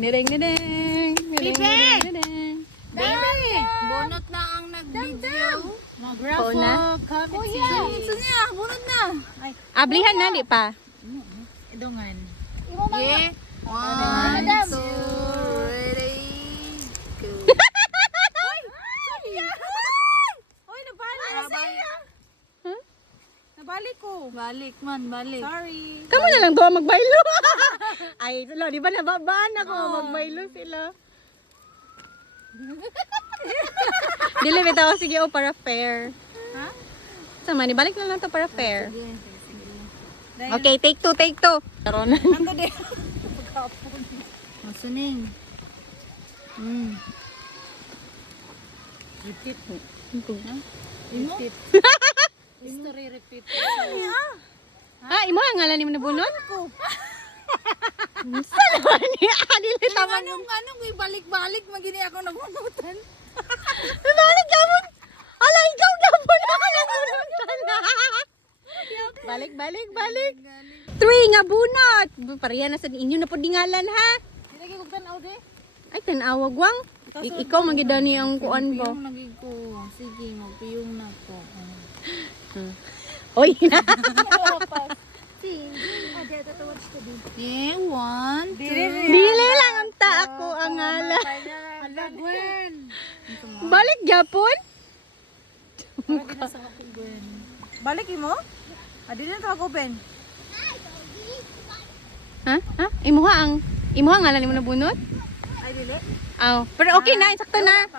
Nireng, nireng. Nireng, nireng, nireng. Dali! Bunot na ang nag-video. Oo na? Kuya! Ito niya, bunot na. Ablihan na, di pa? Idungan. Yeah. 1, 2, ready, go. Oy, nabalik. Huh? Nabalik ko. Balik man, balik. Sorry. Kamu na lang doon magbaylo. Ay, sila, di ba nababaan ako? Magbaylo sila. Dili, bitaw, sige, o, para fair. Ha? Sama, balik na lang to para fair. Sige. Okay, take two, take two. Karoon. Ando din. Masuning. Repeat. Imo? History repeat. Ah, imo ang ngalan ni mo nabunot? Saan naman niya? Dili, tama. Anong ibalik-balik magini ako nabunutan? Balik gabon. Ala, ikaw gabon ako nabunutan na. Balik, balik, balik. 3 nga bunot. Pareha na sa inyo na po dingalan ha. Dilagi kong tanaw de. Ay, tanawag wang. Ikaw magidani ang kuan mo. Piyong nagig ko. Sige, magpiyong na ko. Oy. Yeah, 1, 2. Dili lang ang ta ako ang ngalan. Ala, Gwen. Balik gyapon. Balik imo? Adi na tawag open. Ha? Ha? Imuha ang ngalan mo nabunot? Ay, dili. Aw, pero okay na, sakto na.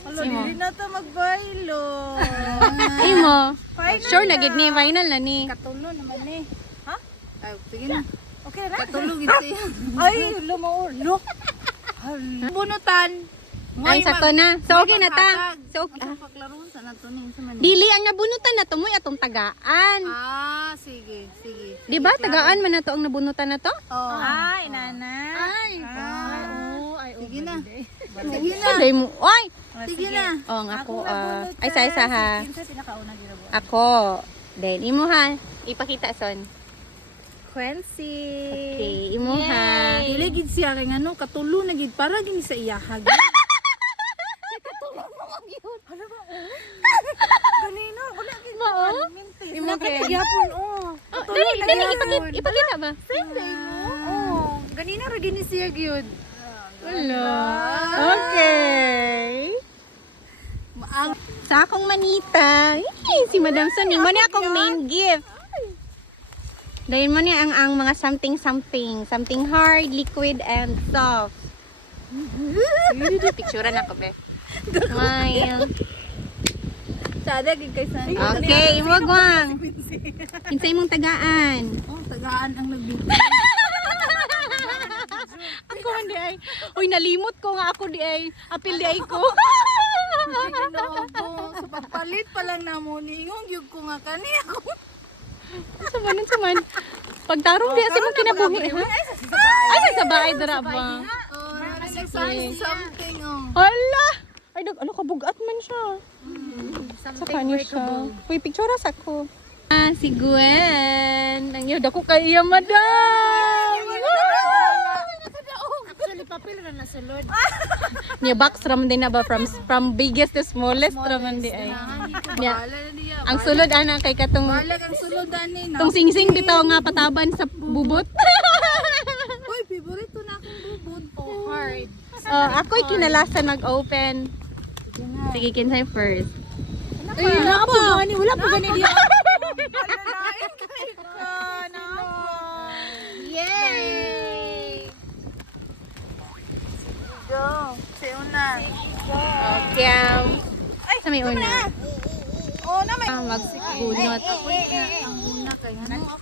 Alo, Imo. dili na to magbaylo. Imo. Final Sure na. na gid ni final na ni. Katulo naman eh. Ha? Ay, sige na. Okay na? Katulo gid siya. Ay, lumaulo. Bunutan. Ay, sakto na. So okay na ta. So okay. Asa paglaro sa nato ning sa man. Dili ang nabunutan na to mo'y atong tagaan. Ah, sige, sige. Di ba tagaan man na to ang nabunutan na to? Oh. Ay, nana. Ay. Ay, Sige na. Sige na. Day mo. Oy. Sige na. Oh, nga ako ay sa ha. Kinsa pinakauna ginawa? Ako. Then imo ha. Ipakita son. Quincy. Okay, imo ha. Dili gid siya kay ngano katulo na gid para gini sa iyahag. Hala ba? Ganino, wala gid Mo, oh? mintis. Imo kay. Gyapon oh. Oh, dali, ipakita ba? Oh, ganina ra gini siya gyud. Hello. Okay. Sa akong manita. Si Madam Soning. Mo ni akong main gift. Dahil mo ni ang mga something. Something hard, liquid, and soft. Picturean ako, be. Smile. Sada gid kay sa. Okay, imo gwang. Kinsay mong tagaan. Oh, tagaan ang nagbigay. Ako hindi ay. Uy, nalimot ko nga ako di ay. Apil di ay ko. Sa pagpalit pa lang na mo ni ingong gyud ko nga kani ako. Saman. Pagtarong di asi mo kinabuhi. Ha? Ay, sa bahay dara ba? Oh, something oh. Hala! Ay, ano kabugat man siya. Sa kanya siya. Uy, picture sa ko. Ah, si Gwen. Ang yun, ako kaya madam. Actually, papel na nasulod. Niya box raman din na ba from biggest to smallest raman di ay. Niya. Bahala na niya. Ang sulod ana kay katong Balag ang sulod ani na. tong singsing bitaw nga pataban sa bubot. Uy, favorite na akong bubod. Oh, hard. Ako'y kinalasan nag-open. Sige, kinsay first. Ay, wala pa gani, wala pa gani diya. Yay! Go. Si una. Okay. Ay, sa may una. Oh, na may Magbunot. Ang una kay ano?